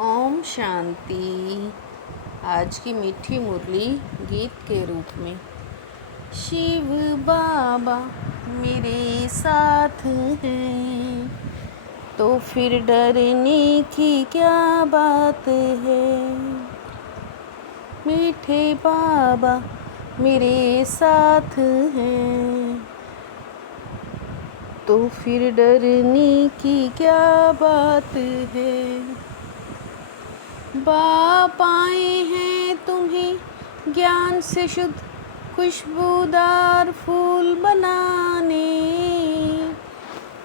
ओम शांति। आज की मीठी मुरली गीत के रूप में। शिव बाबा मेरे साथ हैं तो फिर डरने की क्या बात है। मीठे बाबा मेरे साथ हैं तो फिर डरने की क्या बात है। बाप आए हैं तुम्हें ज्ञान से शुद्ध खुशबूदार फूल बनाने।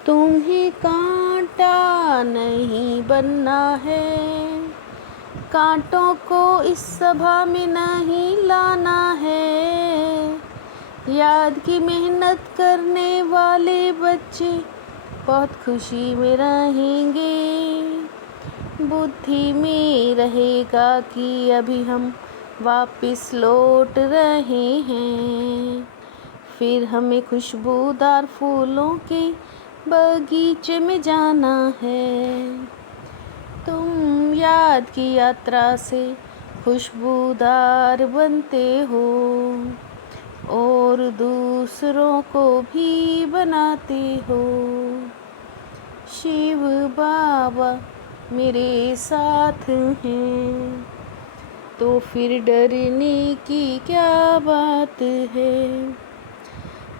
तुम्हें कांटा नहीं बनना है, कांटों को इस सभा में नहीं लाना है। याद की मेहनत करने वाले बच्चे बहुत खुशी में रहेंगे। बुद्धि में रहेगा कि अभी हम वापस लौट रहे हैं। फिर हमें खुशबूदार फूलों के बगीचे में जाना है। तुम याद की यात्रा से खुशबूदार बनते हो और दूसरों को भी बनाते हो। शिव बाबा मेरे साथ हैं तो फिर डरने की क्या बात है।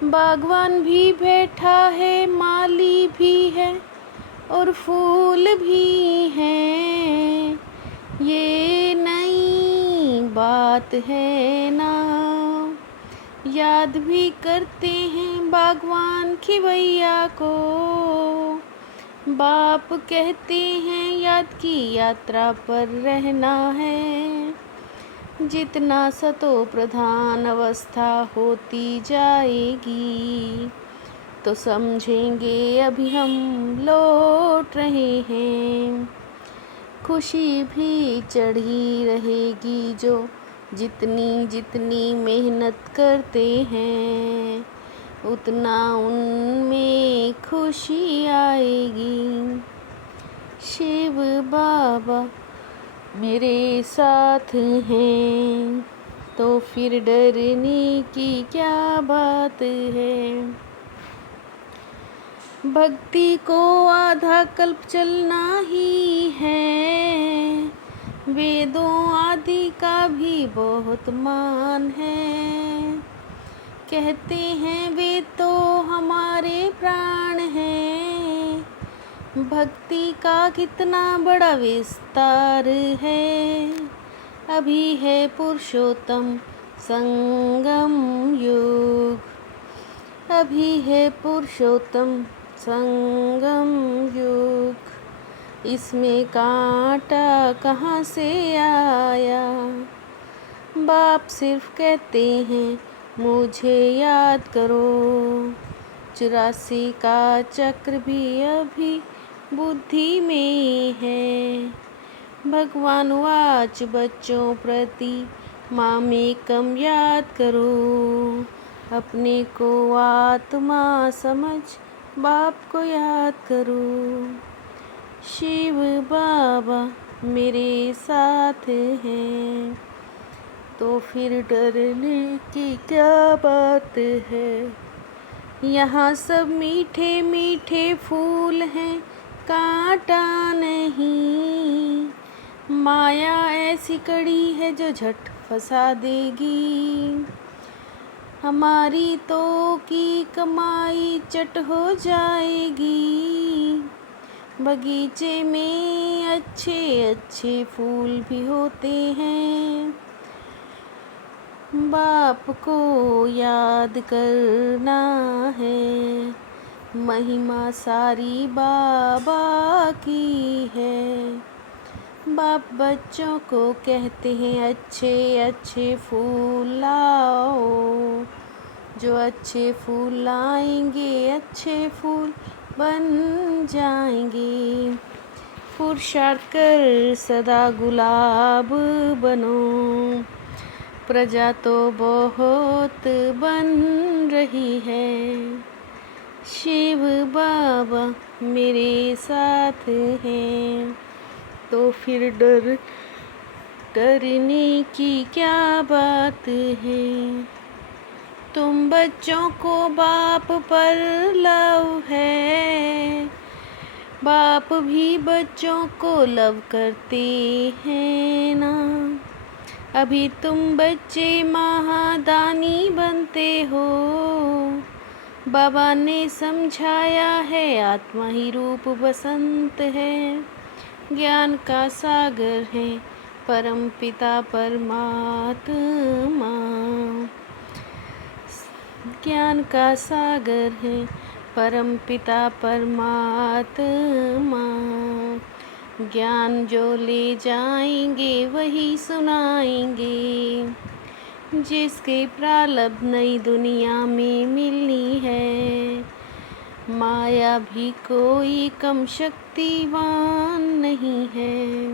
बागवान भी बैठा है, माली भी है और फूल भी हैं। ये नई बात है ना। याद भी करते हैं बागवान की भैया को। बाप कहते हैं याद की यात्रा पर रहना है। जितना सतो प्रधान अवस्था होती जाएगी तो समझेंगे अभी हम लौट रहे हैं। खुशी भी चढ़ी रहेगी जो जितनी जितनी मेहनत करते हैं उतना उनमें खुशी आएगी। शिव बाबा मेरे साथ हैं तो फिर डरने की क्या बात है। भक्ति को आधा कल्प चलना ही है। वेदों आदि का भी बहुत मान है। कहते हैं वे तो हमारे प्राण हैं। भक्ति का कितना बड़ा विस्तार है। अभी है पुरुषोत्तम संगम युग। अभी है पुरुषोत्तम संगम युग। इसमें कांटा कहाँ से आया। बाप सिर्फ कहते हैं मुझे याद करो। 84 का चक्र भी अभी बुद्धि में है। भगवान वाच बच्चों प्रति मामेकम याद करो। अपने को आत्मा समझ बाप को याद करो। शिव बाबा मेरे साथ हैं तो फिर डरने की क्या बात है। यहाँ सब मीठे मीठे फूल हैं, कांटा नहीं। माया ऐसी कड़ी है जो झट फंसा देगी। हमारी तो की कमाई चट हो जाएगी। बगीचे में अच्छे अच्छे फूल भी होते हैं। बाप को याद करना है। महिमा सारी बाबा की है। बाप बच्चों को कहते हैं अच्छे अच्छे फूल लाओ। जो अच्छे फूल लाएंगे अच्छे फूल बन जाएंगे। पुरुषार्थ कर सदा गुलाब बनो। प्रजा तो बहुत बन रही है। शिव बाबा मेरे साथ हैं तो फिर डरने की क्या बात है। तुम बच्चों को बाप पर लव है, बाप भी बच्चों को लव करते हैं ना। अभी तुम बच्चे महादानी बनते हो, बाबा ने समझाया है आत्मा ही रूप बसंत है। ज्ञान का सागर है परम पिता परमात्मा, ज्ञान का सागर है परम पिता परमात्मा। ज्ञान जो ले जाएंगे वही सुनाएंगे, जिसके प्रारब्ध नई दुनिया में मिलनी है। माया भी कोई कम शक्तिवान नहीं है,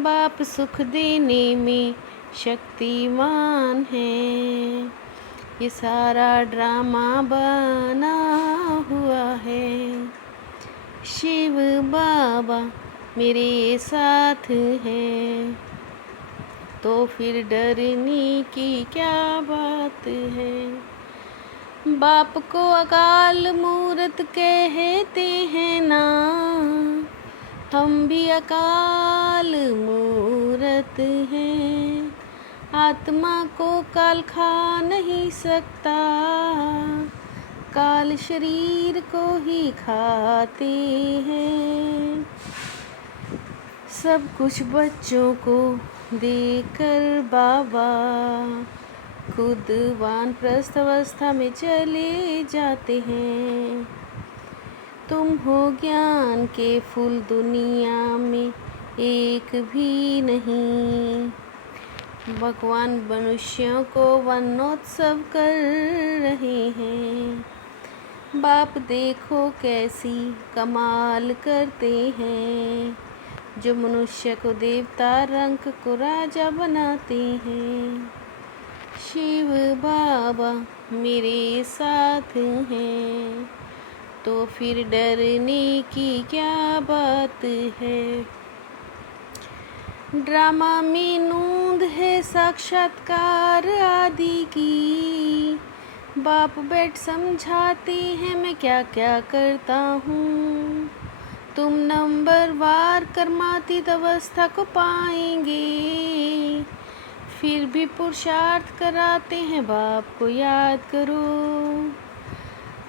बाप सुख देने में शक्तिमान है। ये सारा ड्रामा बना हुआ है, शिव बाबा मेरे साथ हैं। तो फिर डरने की क्या बात है। बाप को अकाल मूरत कहते हैं ना, हम भी अकाल मूरत हैं। आत्मा को काल खा नहीं सकता, काल शरीर को ही खाते हैं। सब कुछ बच्चों को देकर बाबा खुद वानप्रस्थ अवस्था में चले जाते हैं। तुम हो ज्ञान के फूल दुनिया में एक भी नहीं, भगवान मनुष्यों को वनोत्सव कर रहे हैं। बाप देखो कैसी कमाल करते हैं, जो मनुष्य को देवता रंग को राजा बनाते हैं। शिव बाबा मेरे साथ हैं, तो फिर डरने की क्या बात है। ड्रामा में नूंद है साक्षात्कार आदि की, बाप बैठ समझाते हैं मैं क्या क्या करता हूँ। तुम नंबर वार कर्मातीत अवस्था को पाएंगे, फिर भी पुरुषार्थ कराते हैं बाप को याद करो।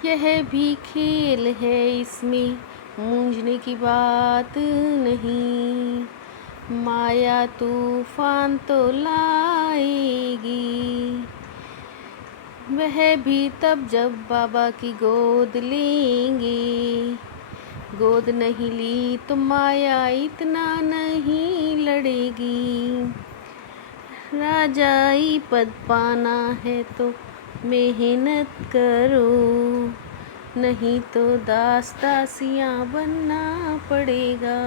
यह भी खेल है, इसमें मूंझने की बात नहीं। माया तूफान तो लाएगी, वह भी तब जब बाबा की गोद लेंगे। गोद नहीं ली तो माया इतना नहीं लड़ेगी। राजाई पद पाना है तो मेहनत करो, नहीं तो दास दासियाँ बनना पड़ेगा।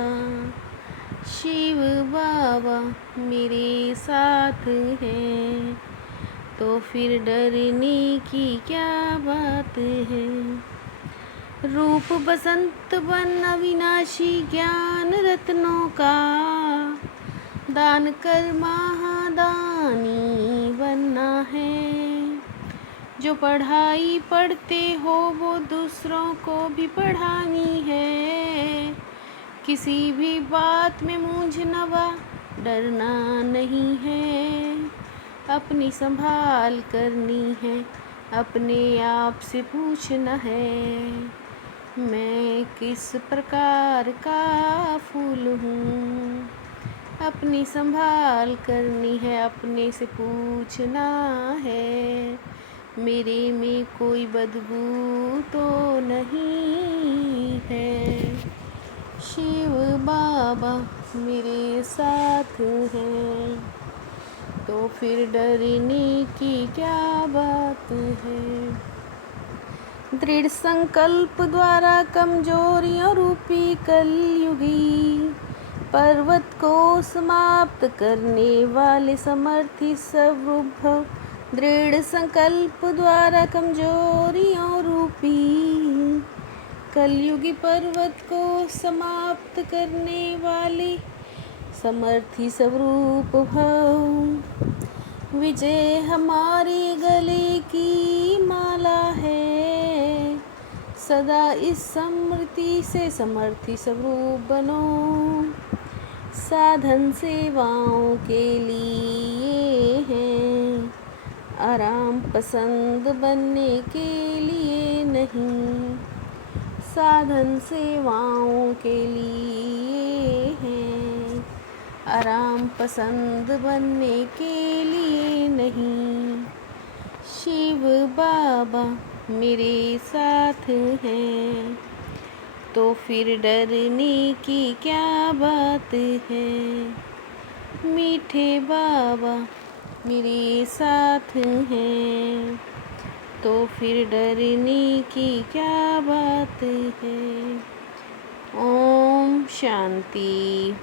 शिव बाबा मेरे साथ हैं, तो फिर डरने की क्या बात है। रूप बसंत बन अविनाशी ज्ञान रत्नों का, दान कर महादानी बनना है। जो पढ़ाई पढ़ते हो वो दूसरों को भी पढ़ानी है। किसी भी बात में मूंझना व डरना नहीं है, अपनी संभाल करनी है। अपने आप से पूछना है, मैं किस प्रकार का फूल हूँ। अपनी संभाल करनी है, अपने से पूछना है, मेरे में कोई बदबू तो नहीं है। शिव बाबा मेरे साथ हैं, तो फिर डरने की क्या बात है। दृढ़ संकल्प द्वारा कमजोरियों रूपी कलयुगी पर्वत को समाप्त करने वाले समर्थी सर्वभव। दृढ़ संकल्प द्वारा कमजोरियों रूपी कलयुगी पर्वत को समाप्त करने वाले समर्थी स्वरूप भव। विजय हमारे गले की माला है, सदा इस समृति से समर्थी स्वरूप बनो। साधन सेवाओं के लिए हैं, आराम पसंद बनने के लिए नहीं। साधन सेवाओं के लिए हैं, आराम पसंद बनने के लिए नहीं। शिव बाबा मेरे साथ हैं, तो फिर डरने की क्या बात है। मीठे बाबा मेरे साथ हैं, तो फिर डरने की क्या बात है। ओम शांति।